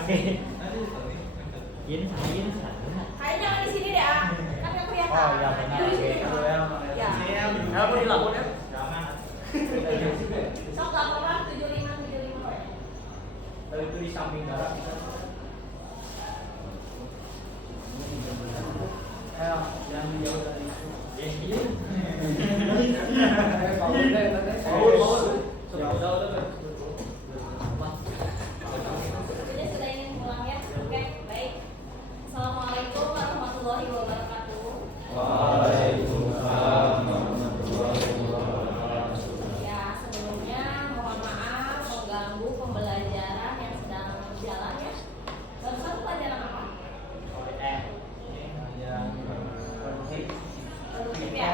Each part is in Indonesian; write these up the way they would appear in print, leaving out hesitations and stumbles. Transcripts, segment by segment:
pakai. Ini kayaknya jangan di sini deh ah. Kan nggak kelihatan. Oh iya benar. Ya. Kamu dilapor ya? Jangan. Sok laporan 75 ya. Kalau itu di samping darah kita. Yang jauh dari itu. Jadi sudah ingin pulang ya. Oke, baik. Assalamualaikum warahmatullahi wabarakatuh. Waalaikumsalam warahmatullahi wabarakatuh. Ya, sebelumnya mohon maaf mengganggu pembelajaran yang sedang berjalan ya. Barusan pelajaran apa? Produktif ya?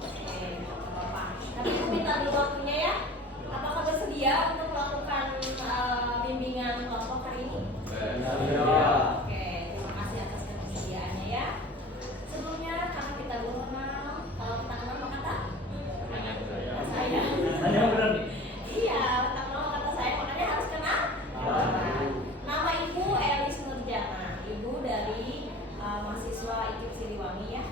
Oke, nggak apa-apa. Tapi aku minta dulu waktunya ya. Apakah bersedia untuk melakukan bimbingan kelompok hari ini? Oke, terima kasih atas ketersediaannya ya. Sebelumnya karena kita belum kenal, kalau kita kenal maka tak? Saya. Iya, tak kenal kata saya, makanya harus kenal. Nama Ibu Elis Nurjana, Ibu dari mahasiswa IKIP Siliwangi ya,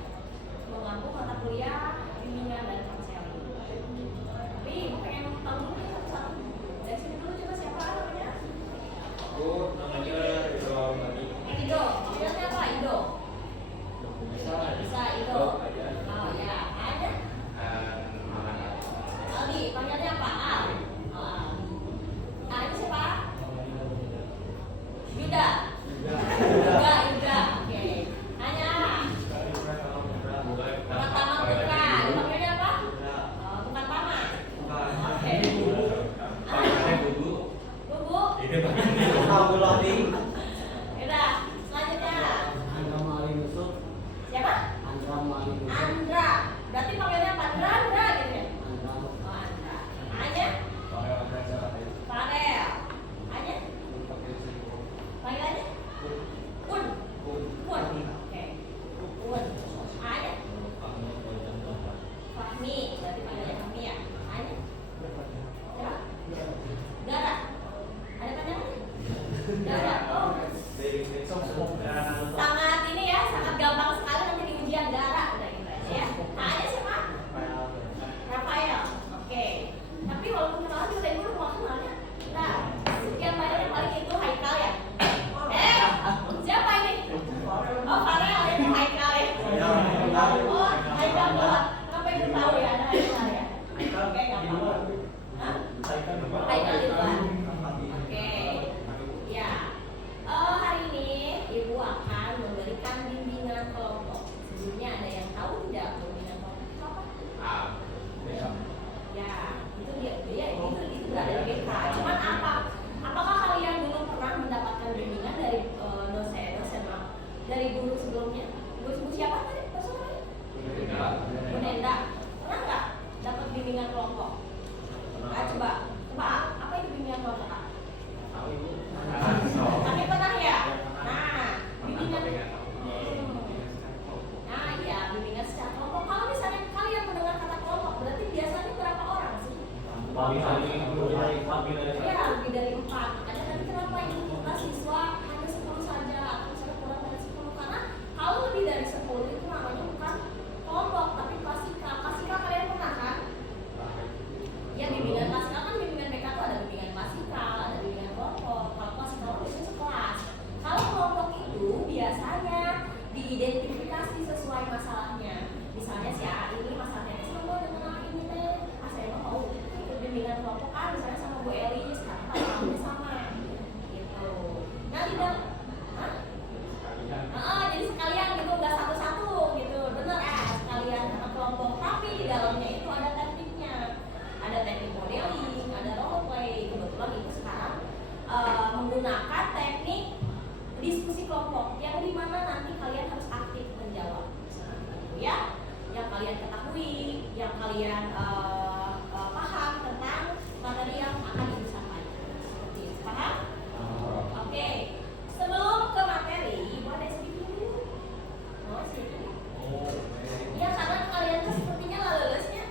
mengampu mata kuliah bimbingan dan konseling. Tapi Ibu pengen tahu dulu nih satu-satu. Dari sini dulu coba siapa namanya? Ido. Panggilannya apa Ido? Bisa Ido. Oh ya, ada. Aldi, panggilnya apa? Al. Oh, Aldi. Ah, ini siapa? Yuda. Yuda. Oke. Hanya Pratama Putra. Dipanggilnya apa? Oh, bukan Pama. Oke. Bubu. Yaudah, selanjutnya. Siapa? Andra. Berarti panggilnya apa? Andra gitu ya? Oh, Andra. Hanya? Farel. Hanya? Panggilannya? Un. Oke. Un. Hanya? Fahmi. Berarti panggilannya Fahmi ya? Hanya? Siapa? Dara. Ada panggilannya? Dara. Oh. Sangat ini ya, sangat gampang sekali nanti di ujian Dara udah gitu aja ya. Hanya siapa? Rafael. Oke. Tapi walaupun kenalan juga ibu udah kenalnya. Nah, sekian banyaknya paling itu Haikal ya. Siapa ini? Oh, Farel ini Haikal ya. Oh, Haikal banget. Kenapa ibu tahu ya ada Haikal ya? Oke, nggak apa-apa. Hah? Haikal di luar. Oke. Ya. Hari ini ibu akan memberikan bimbingan kelompok. Sebelumnya ada yang tahu tidak bimbingan kelompok itu apa? Ya, itu dia itu nggak ada di BK. Cuman apakah kalian dulu pernah mendapatkan bimbingan dari dosen dari guru sebelumnya? Guru siapa tadi? Personalnya? Bu Nenda. Pernah nggak dapat bimbingan kelompok? Coba apa itu bimbingan kelompok? Tapi pernah ya? Nah, bimbingan. Nah, ya bimbingan secara kelompok. Kalau misalnya kalian mendengar kata kelompok, berarti biasanya berapa orang sih? Ya, lebih dari 4. Ada tadi kenapa ini siswa hanya 10 saja atau misalnya kurang dari 10? Karena kalau lebih dari 10 itu namanya bukan kelompok, tapi klasikal. Klasikal kalian pernah kan? Ya, bimbingan klasikal kan bimbingan BK tuh ada bimbingan klasikal, ada bimbingan kelompok. Kalau klasikal biasanya sekelas. Kalau kelompok itu biasanya diidentifikasi sesuai masalahnya. Misalnya si A ini masalahnya sama dengan A ini teh. Saya mau ikut bimbingan kelompok kan, misalnya sama Bu Elis, karena masalahnya sama. Gitu. Nah, di dalam jadi sekalian gitu, nggak satu-satu gitu. Bener sekalian sama kelompok. Tapi di dalamnya itu ada tekniknya. Ada teknik modeling, ada role play. Kebetulan itu sekarang menggunakan teknik diskusi kelompok yang dimana nanti kalian harus aktif menjawab, ya, yang kalian ketahui, yang kalian paham tentang materi yang akan ibu sampaikan. Seperti itu, paham? Oke. Sebelum ke materi, ibu ada sedikit dulu. Oh, sedikit. Ya, karena kalian tuh sepertinya lulusnya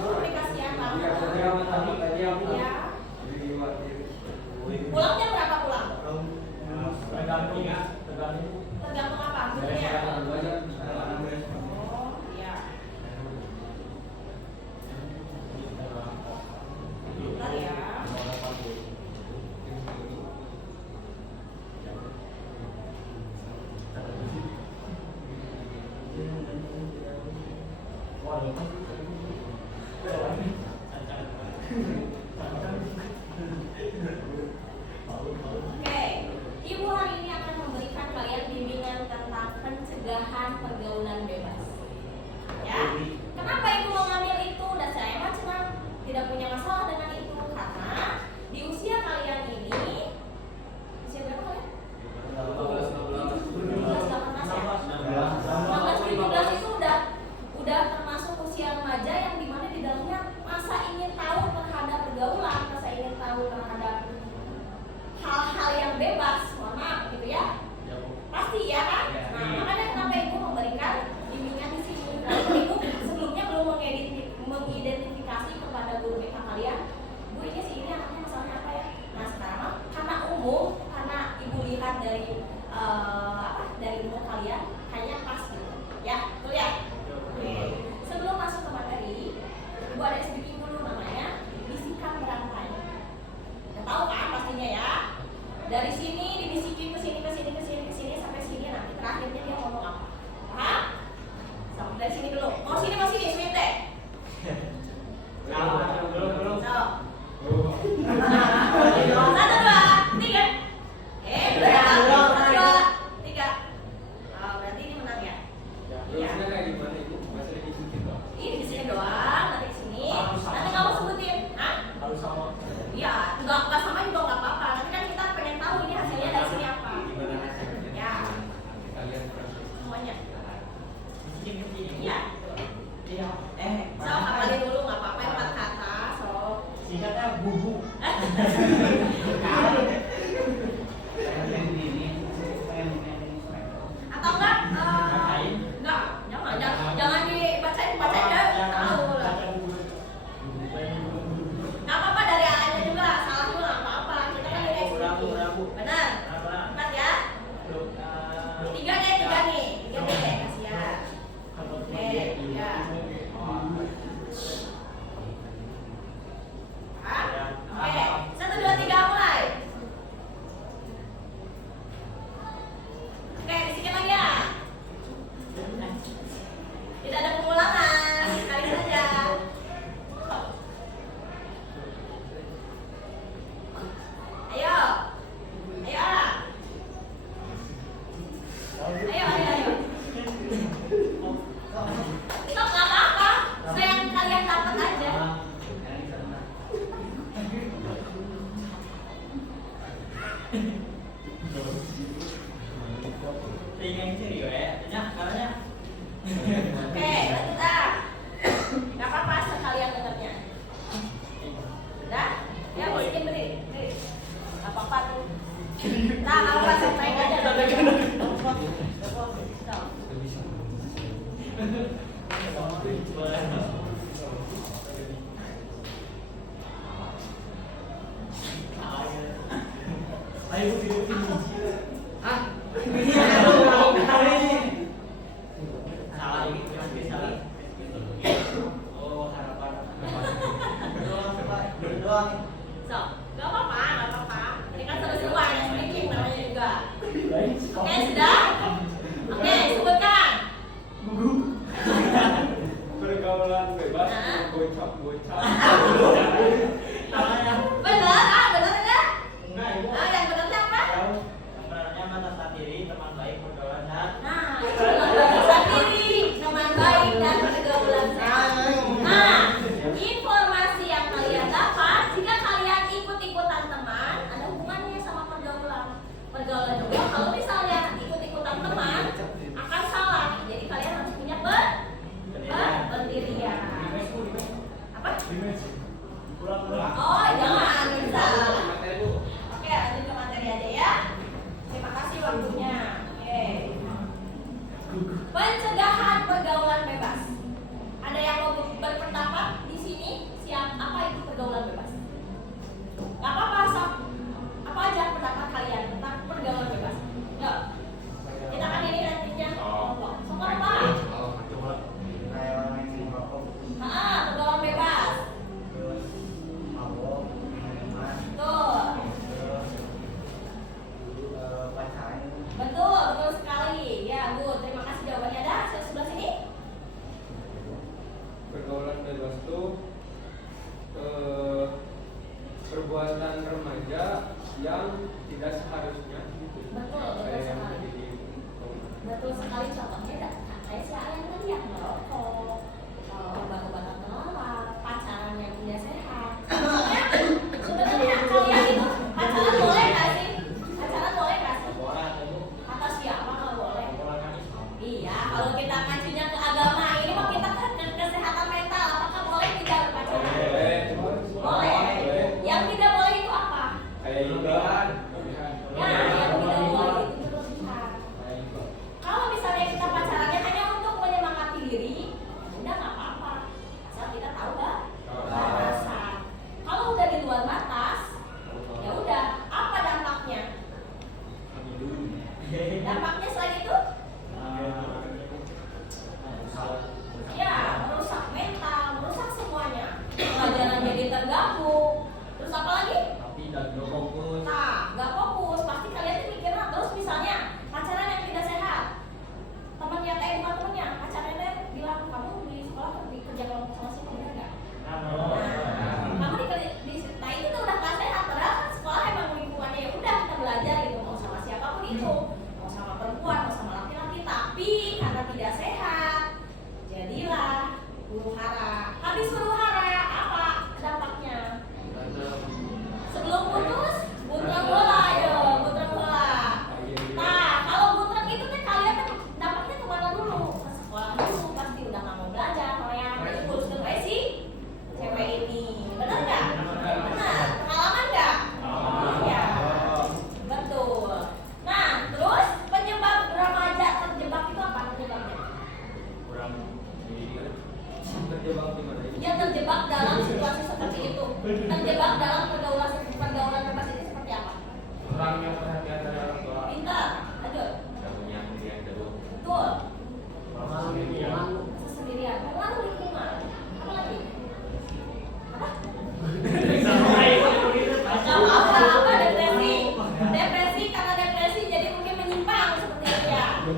komunikasian banget. Ya. Pulang jam berapa pulang? Tergantung Tergantung apa? Bentuknya. Oh, iya. Bentar ya. Oke, Ibu hari ini akan memberikan kalian bimbingan tentang pencegahan pergaulan bebas. Ya, kenapa Ibu mau ngambil itu? Dan saya emang senang tidak punya masalah dengan itu karena di usia kalian ini, usia berapa kalian? 16 itu udah termasuk usia remaja yang dimana di dalamnya masa ingin tahu terhadap pergaulan, masa ingin tahu terhadap hal-hal yang bebas, mohon maaf gitu ya. Pasti ya kan? Nah, makanya kenapa Ibu memberikan bimbingan di sini. Lalu Ibu sebelumnya belum mengidentifikasi kepada guru BK kalian, Bu ini sih ini anaknya masalahnya apa ya? Nah sekarang karena umum, karena Ibu lihat dari dari umur kalian hanya pas gitu. Ya, betul ya? Oke. Sebelum masuk ke materi, Ibu ada speaking dulu namanya bisikan berantai. Udah tahu kan pastinya ya? Dari sini dibisikin ke sini sampai sini, nanti terakhirnya dia ngomong apa? Paham? Sampai dari sini dulu. Oh sini masih di Smith. belum. So. 1, 2, 3. Udah ya. 1, 2, 3. Oh, berarti ini menang ya? Iya. Ini di sini doang, nanti ke sini. Nanti kamu sebutin. Hah? Harus sama. Iya, enggak sama juga enggak apa-apa. Nanti kan kita pengen tahu ini hasilnya dari sini apa. Ya. Semuanya. Iya. So, hafalin dulu enggak apa-apa 4 kata. So. Singkatnya bubu. Atau enggak? Enggak, jangan dibacain dah. Tahu lah. Nggak apa-apa dari A-nya juga, salah juga nggak apa-apa. Kita kan dari eksekutif. Benar. 4 ya. 3 nih, kasihan. Oke, 3. Oke, 1, 2, 3 mulai. Oke, bisikin lagi ya. Tidak ada pengulangan, sekali saja. Ayo. Stop, nggak apa-apa. Yang kalian dapat aja. Tinggal serius ya, caranya. Oke, lanjut ah. Nggak apa-apa sekalian dengarnya. Udah? Ya, bisikin beri. Nggak apa-apa tuh. Nah, nggak apa-apa, santai aja. Stop. Ayo tidur. Salah ini, salah. Oh, harapan. So, nggak apa-apa. Ini kan seru-seruan yang speaking namanya juga. Oke, sudah? Oke, sebutkan. Pergaulan bebas, Nah. bocap. Benar ya? Enggak, Ibu. Yang benernya apa? Yang benernya mata sendiri, teman baik, pergaulan dan Nah, itu sendiri, teman baik dan pergaulan sehat. Nah, informasi yang kalian dapat jika kalian ikut-ikutan teman ada hubungannya sama pergaulan juga. Kalau misalnya ikut-ikutan teman akan salah, jadi kalian harus punya pendirian. Apa? Oh, jangan bisa. Oke, lanjut ke materi aja ya. Terima kasih waktunya. Oke. Pencegahan pergaulan bebas. Ada yang mau berpendapat di sini? Siap? Apa itu pergaulan bebas? Gak apa-apa, apa aja pendapat kalian tentang pergaulan bebas?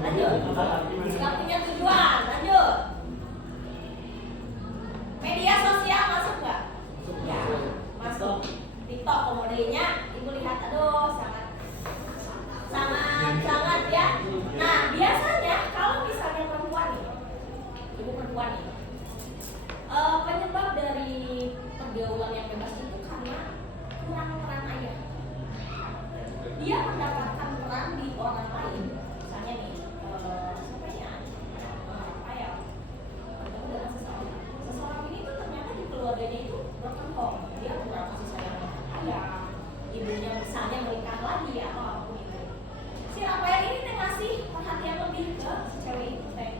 Lanjut. Nggak punya tujuan. Lanjut. Media sosial masuk nggak? Ya, masuk. TikTok komodenya, ibu lihat, aduh sangat ya. Nah biasanya kalau misalnya perempuan nih, ibu perempuan nih, penyebab dari pergaulan yang bebas itu karena kurang peran ayah. Dia mendapatkan peran di orang lain, misalnya nih, siapa ya, apa ya, bertemu dengan seseorang ini tuh ternyata di keluarganya itu broken home, dia kurang kasih sayang ayah, ibunya misalnya menikah lagi atau apapun itu. Si Rafael ini teh ngasih perhatian lebih ke si cewek itu teh.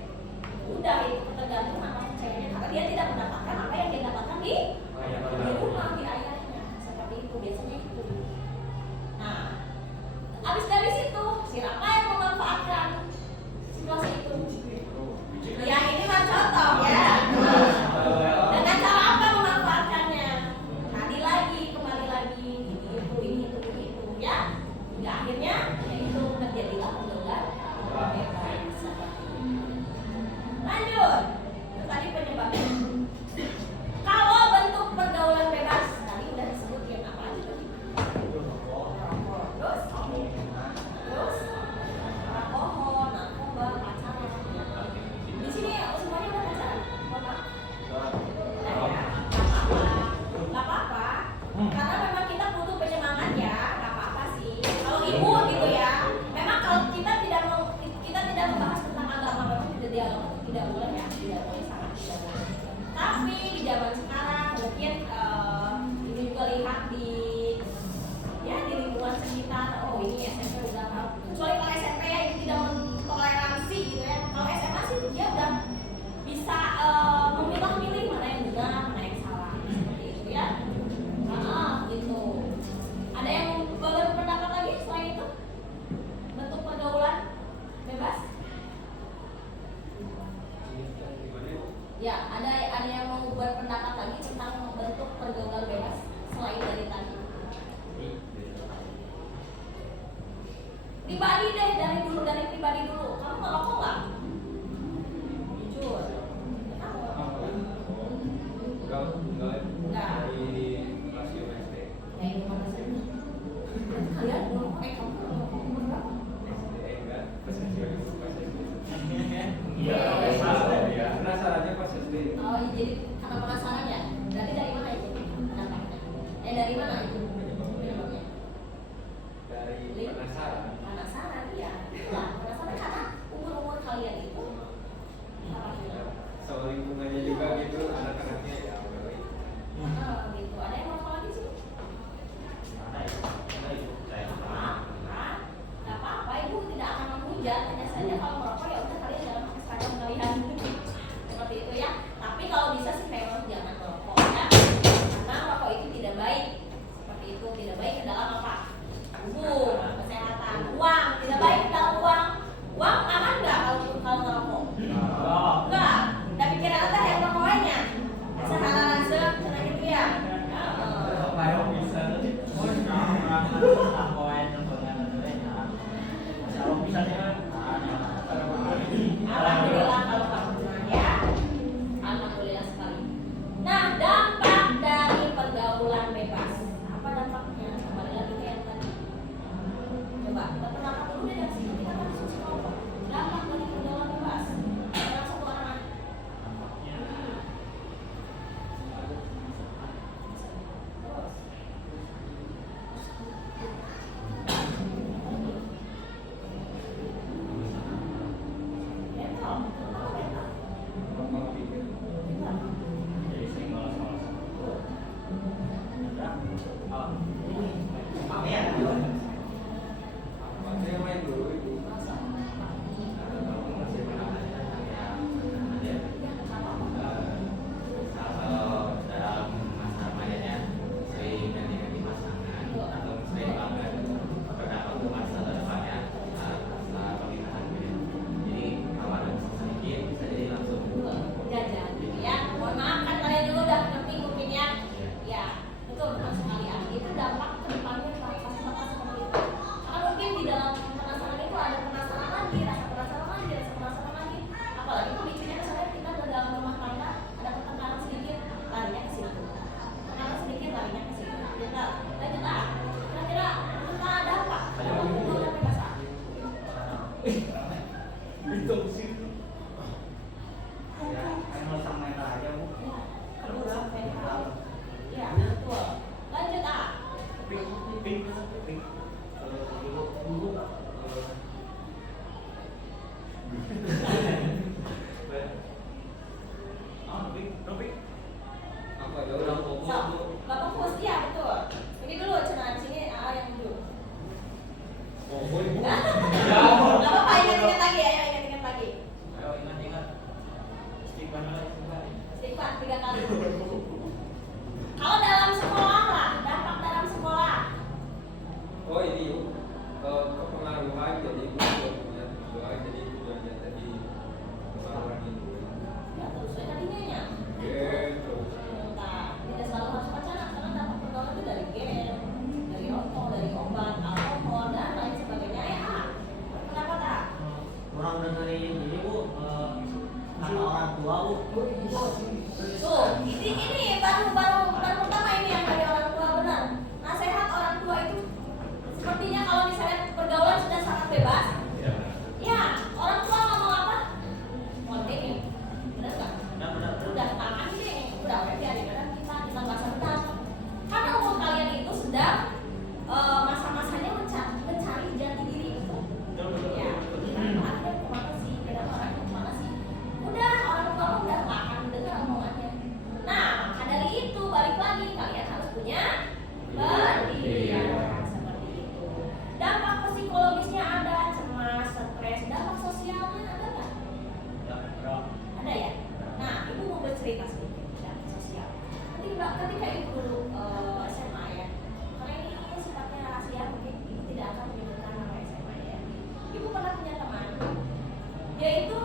Udah itu tergantung sama si ceweknya karena dia tidak mendapatkan apa yang dia dapatkan di rumah, di ayahnya. Seperti itu biasanya itu. Nah, abis dari situ si Rafael memanfaatkan situasi itu. Ya ini mah contoh ya. Dengan cara apa memanfaatkannya? Tadi lagi, kembali lagi, ini itu ya. Hingga akhirnya yaitu terjadilah pergaulan bebas. Lanjut. Tadi penyebabnya. Kalau bentuk pergaulan bebas tadi udah disebut yang apa aja tadi? Terus alkohol, narkoba, pacaran. Di sini semuanya udah pacaran, Bapak? Gak apa-apa. Karena memang kita butuh penyemangat ya, gak apa-apa sih. Kalau ibu gitu ya, memang kalau kita tidak membahas tentang agama, memang di agama tidak boleh ya, tidak boleh, sangat tidak boleh. Tapi di zaman sekarang mungkin ini juga lihat di lingkungan sekitar, oh ini SMP udah tahu. Kecuali kalau SMP ya itu tidak mentoleransi gitu ya. Kalau SMA sih dia udah bisa memilah-milih mana yang benar, mana yang salah seperti itu ya. Gitu. Ada yang berpendapat lagi selain itu? Bentuk pergaulan bebas? Ya, ada yang mau berpendapat lagi tentang bentuk pergaulan bebas selain dari tadi? Pribadi deh, dari pribadi dulu. Kamu ngerokok nggak? Jujur. Enggak. Ya itu mana sih? Kalian ngerokok, kamu ngerokok umur berapa? Penasarannya pas SD. Oh, jadi karena penasaran ya? Berarti dari mana itu? Pendapatnya? Dari mana itu? Penyebabnya? Dari penasaran. Penasaran, iya. Itulah, penasaran karena umur-umur kalian itu Soal lingkungannya juga gitu, anak-anaknya ya gitu. Ada yang mau lagi sih? Gak apa-apa, ibu tidak akan menghujat. Hanya saja kalau merokok ya udah kalian jangan pakai seragam kalian. Seperti itu ya. Tapi kalau bisa sih memang jangan merokok ya. Karena merokok itu tidak baik. Seperti itu, tidak baik ke dalam apa? Tubuh, kesehatan, uang, tidak baik ke dalam uang. Uang aman nggak kalau merokok? Enggak. Tapi pikiran anda yang merokoknya. Sehara rasa, cara gitu ya. doain jadi ikut doain, doain jadi ikut belajar tadi kesalahan itu. Ya terus saya tadinya ya. Gitu. Nah, tidak selalu harus pacaran karena dampak pergaulan itu dari game, dari rokok, dari obat, alkohol dan lain sebagainya ya. Kenapa tak? Kurang dengerin ini bu, kata orang tua bu. Tuh, ini baru pertama ini yang dari orang tua benar. Nasihat orang tua itu sepertinya kalau misalnya pergaulan sudah sangat bebas, ya orang tua ngomong apa? Konten ya, benar nggak? Benar. Udah tangan ini, udah biarin aja kita bahasa benar. Karena umur kalian itu sedang masa-masanya mencari jati diri itu. Ya, akhirnya kemana sih? Kira-kira kemana sih? Udah orang tua udah akan dengar omongannya. Nah, maka dari itu balik lagi kalian harus punya pendirian seperti itu. Dampak psikologisnya ada, cemas, stres, dampak sosialnya ada nggak? Ada ya. Nah, ibu mau bercerita sedikit dampak sosial. Ketika ibu dulu SMA ya, karena ini sifatnya rahasia mungkin ibu tidak akan menyebutkan nama SMA ya. Ibu pernah punya teman, dia itu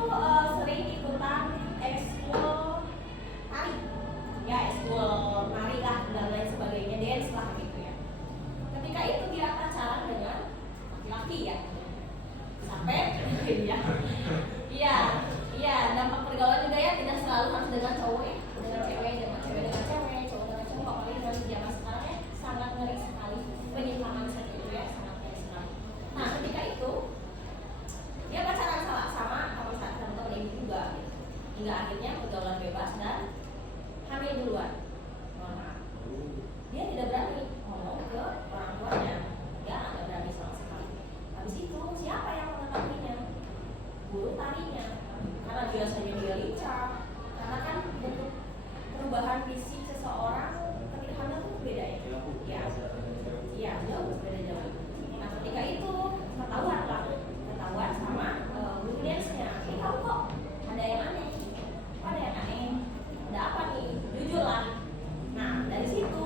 sering ikutan ekskul tari, ya ekskul nari lah dan lain sebagainya, dance lah gitu ya. Ketika itu dia pacaran dengan laki-laki ya, sampai iya dampak pergaulan juga ya, tidak selalu harus dengan cowok ya, dengan cewek, cowok dengan cowok, apalagi dengan zaman sekarang ya sangat ngeri sekali penyimpangan seperti itu ya, sangat ngeri sekali. Nah ketika itu dia pacaran sama teman-teman ibu juga gitu. Hingga akhirnya pergaulan bebas dan hamil duluan. Mohon maaf. Dia tidak berani ngomong ke orang tuanya, dia nggak berani sama sekali. Habis itu siapa yang mengetahuinya? Guru tarinya. Karena biasanya dia lincah. Karena kan bentuk perubahan fisik seseorang ketika hamil itu beda ya. Iya, jauh beda jauh. Nah ketika itu ketahuan sama guru dance-nya. Ini kamu kok ada yang aneh? Ada apa nih? Jujur lah. Nah dari situ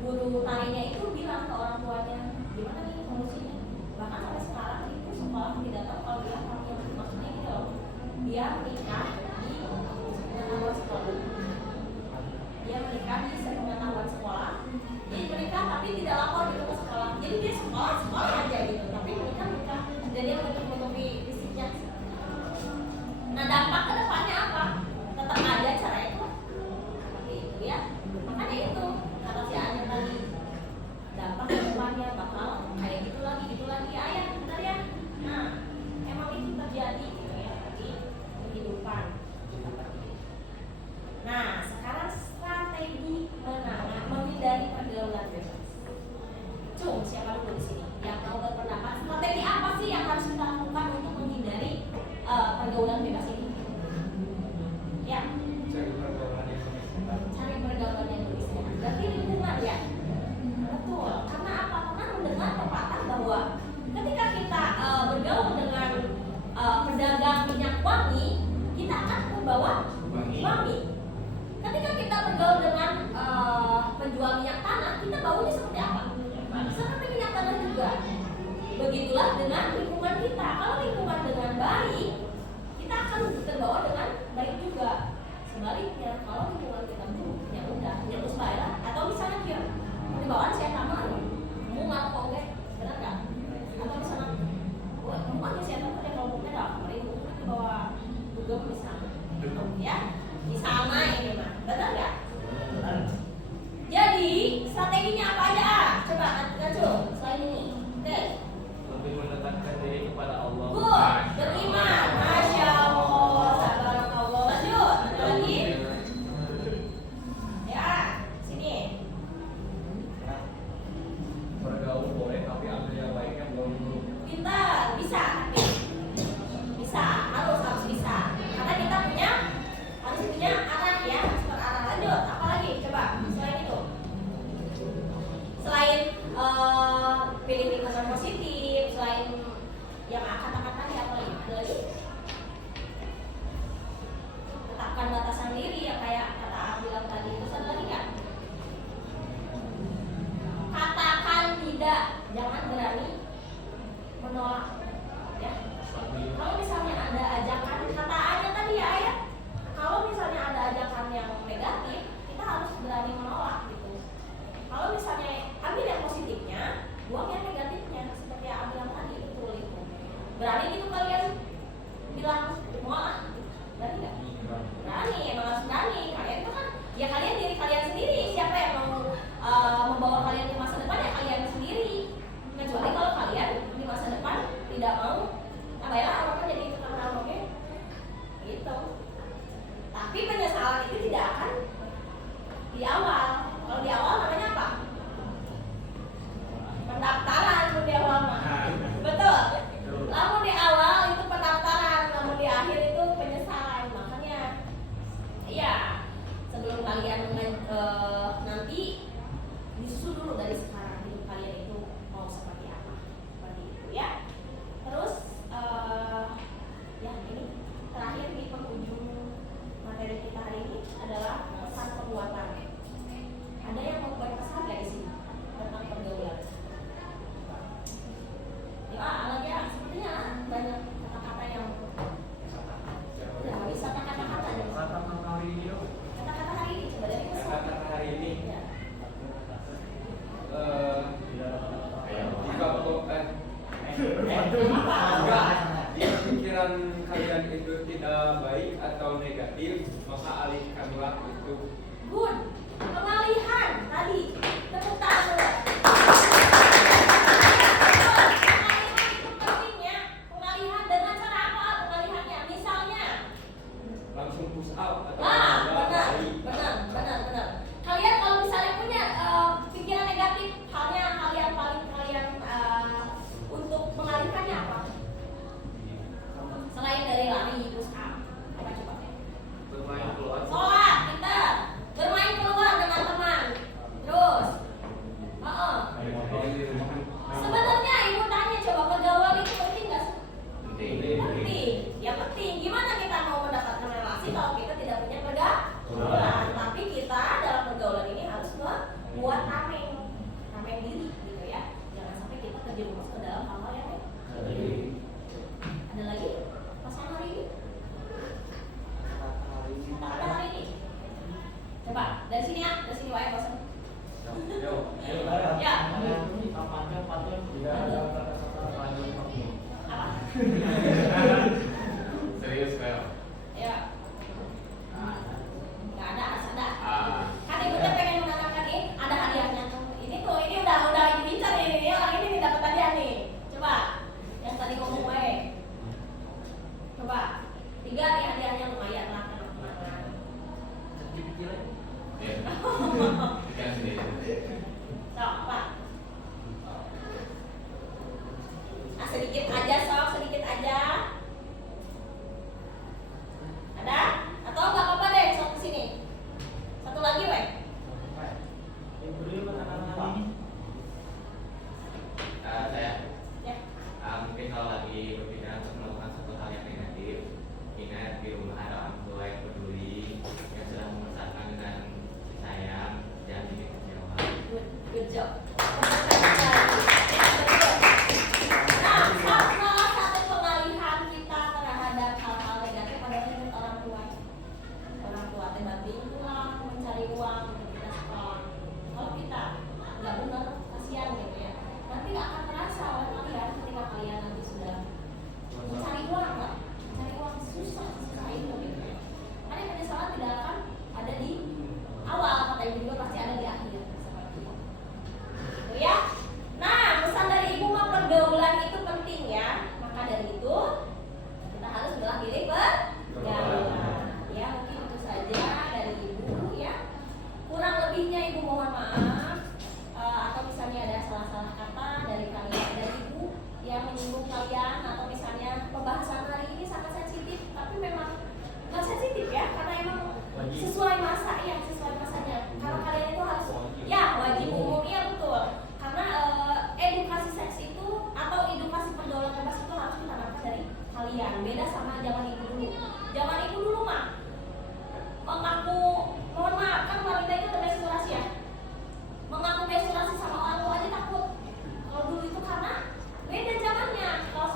guru tarinya itu bilang ke orang tuanya, gimana nih kondisinya? Bahkan sampai sekarang itu sekolah tidak tahu kalau dia hamil. Maksudnya gitu loh, dia menikah di sepengetahuan sekolah. Dia menikah di sepengetahuan sekolah. Jadi menikah tapi tidak lapor gitu ke sekolah. Jadi dia sekolah aja gitu, tapi menikah. Dan dia menutupi fisiknya. Nah dampak kedepannya apa? Tetap aja cara itu seperti itu ya. Makanya itu kata si Anya tadi, dampak kedepannya bakal kayak gitu lagi ayah benar ya. Nah emang itu terjadi gitu ya di kehidupan kita seperti itu. Nah sekarang strategi menghindari pergaulan bebas. Cung, siapa dulu di sini yang mau berpendapat strategi apa sih yang harus kita lakukan untuk menghindari pergaulan bebas ini? Ya, Cari pergaulan yang lebih sehat. cari pergaulan yang lebih sehat. Berarti lingkungan ya, betul. Karena apa? Karena mendengar pepatah bahwa ketika kita bergaul dengan pedagang minyak wangi, kita akan membawa wangi. Ketika kita bergaul dengan penjual minyak tanah, kita baunya seperti apa? Seperti minyak tanah juga. Begitulah dengan lingkungan kita. Kalau lingkungan dengan baik, kita akan terbawa dengan baik juga. Sebaliknya, kalau lingkungan kita buruk, ya udah, terus baiklah. Atau misalnya dia bawaan saya kamar, kamu nggak kok deh, benar nggak? Atau misalnya, kamu kan saya tahu ada kelompoknya dalam kamar itu, dibawa dugem misalnya, ya, di sana ini mah, benar nggak? Jadi strateginya apa aja? Coba Kacung, selain ini. Oke. Lebih mendekatkan diri kepada Allah. Good, beriman. Masya Allah, tabarakallah. Lanjut, ada lagi? Ya, sini. Bergaul boleh tapi ambil yang baiknya belum buruk. Pintar, bisa. Bisa, harus bisa. Karena kita harus punya arah ya, arah. Lanjut, apa lagi? Coba, selain itu. Selain pilih lingkungan positif, selain yang kata-kata apa lagi? Ada lagi? Tetapkan batasan diri ya kayak kata A bilang tadi. Terus ada lagi nggak? Katakan tidak, jangan berani menolak bilang mau ah, berani nggak? Berani, emang harus berani. Kalian itu kan, ya kalian diri kalian sendiri. Siapa yang mau membawa kalian ke masa depan ya kalian sendiri. Kecuali kalau kalian di masa depan tidak mau, nah baiklah apa jadi tukang karaoke, gitu. Tapi penyesalan itu tidak akan di awal. Kalau di awal namanya apa? Pendaftaran di awal mah. Betul. Namun di awal itu pendaftaran, namun di akhir itu penyesalan. Makanya, iya, sebelum kalian nanti disusun dulu dari sekarang hidup kalian itu mau seperti apa, seperti itu ya. Terus, ya ini terakhir di penghujung materi kita hari ini adalah pesan penguatan. Ada yang mau berpesan nggak di sini tentang pergaulan? Ya, lagi ya, sepertinya banyak kata-kata yang ya, bisa kata-kata nih. Kata-kata hari ini yuk. Kata-kata hari ini coba dari pesan. Kata-kata hari ini. Ya. Jika pikiran kalian itu tidak baik atau negatif, maka alihkanlah itu. Good. Pengalihan tadi. Tepuk tangan dulu. Pengalihan itu pentingnya. Pengalihan dengan cara apa pengalihannya? Misalnya, Langsung push out atau benar. Kalian kalau misalnya punya pikiran negatif, hal yang paling kalian untuk mengalihkannya apa? Selain dari lari, push up, apa coba? Bermain keluar. Sholat, kita bermain keluar dengan teman. Terus, sebenarnya ibu tanya coba pergaulan itu penting nggak sih? Penting. Ya penting. Gimana kita mau mendapatkan relasi kalau kita tidak punya pergaulan? Tapi kita dalam pergaulan ini harus membuat tameng diri, gitu ya. Jangan sampai kita terjerumus ke dalam hal-hal yang negatif. Ada lagi? Pasangan hari ini? Kata-kata hari ini. Coba dari sini ya, dari sini wae bosan. Ya. Apa? Serius Fel? Ya. Nggak ada, harus ada. Kan ibu teh pengen menanamkan ini, ada hadiahnya tuh. Ini udah ibu incar ini, orang ini nih dapat hadiah nih. Coba, yang tadi ngomong wae. Coba, 3 nih hadiahnya lumayan lah kan kenangan. Yang sendiri. Sok, apa? Sedikit aja, sok, sedikit aja. Ada? Atau nggak apa-apa deh, sok kesini. Satu lagi, weh. Saya Ya. mungkin kalau lagi berpikiran untuk melakukan satu hal yang negatif, ingat di rumah ada orang tua yang peduli, yang sudah membesarkan dengan sayang, jangan bikin kecewa. Good job. Nah, salah satu pengalihan kita terhadap hal-hal negatif adalah ingat orang tua. Orang tua teh banting tulang mencari uang untuk kita sekolah. Kalau kita nggak benar, kasihan gitu ya. Nanti nggak akan terasa oleh kalian ketika kalian nanti sudah mencari uang lah, mencari uang susah itu gitu ya. Karena penyesalan tidak akan ada di awal, kata ibu juga pasti ada di akhir. Seperti itu. Tuh ya. Nah, pesan dari ibu mah pergaulan itu penting ya. Maka dari itu kita harus belah diri pergaulan. Ya, mungkin itu saja dari ibu ya. Kurang lebihnya ibu mohon maaf. Atau misalnya ada salah-salah kata dari kalian, dari ibu yang menyinggung kalian, atau misalnya pembahasan hari ini sangat sensitif, tapi memang nggak sensitif ya, karena emang sesuai masa ya, sesuai masanya. Karena kalian itu harus ya wajib umum, iya betul. Karena edukasi seks itu atau edukasi pergaulan bebas itu harus ditanamkan dari kalian. Beda sama zaman ibu dulu. Zaman ibu dulu mah mengaku, mohon maaf kan wanita itu ada menstruasi ya. Mengaku menstruasi sama orang tua aja takut. Kalau dulu itu karena beda zamannya. Kalau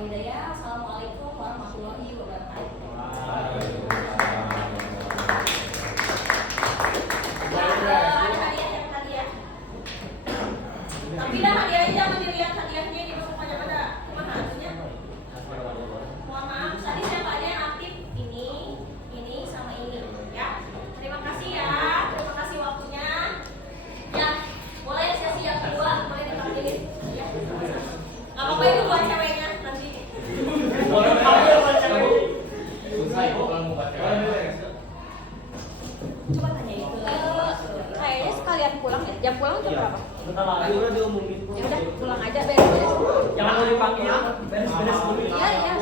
hidayah. Assalamualaikum warahmatullahi wabarakatuh. Ada hadiah yang hadiah. Tapi dah hadiahnya jangan dilihat hadiahnya di bawah pada kumaha atunya. Mohon maaf, tadi siapa aja yang aktif? Ini sama ini ya. Terima kasih ya. Terima kasih waktunya. Ya, boleh sesi yang kedua boleh dipanggilin ya. Enggak apa-apa itu buat ceweknya nanti. Boleh panggil buat cewek. Susah kok kalau mau baca. Coba tanya itu. Kayaknya sekalian pulang ya. Jam pulang jam berapa? Bentar lagi udah diumumin. Ya udah pulang aja beres-beres. Jangan mau dipanggil, beres-beres dulu. Iya, iya.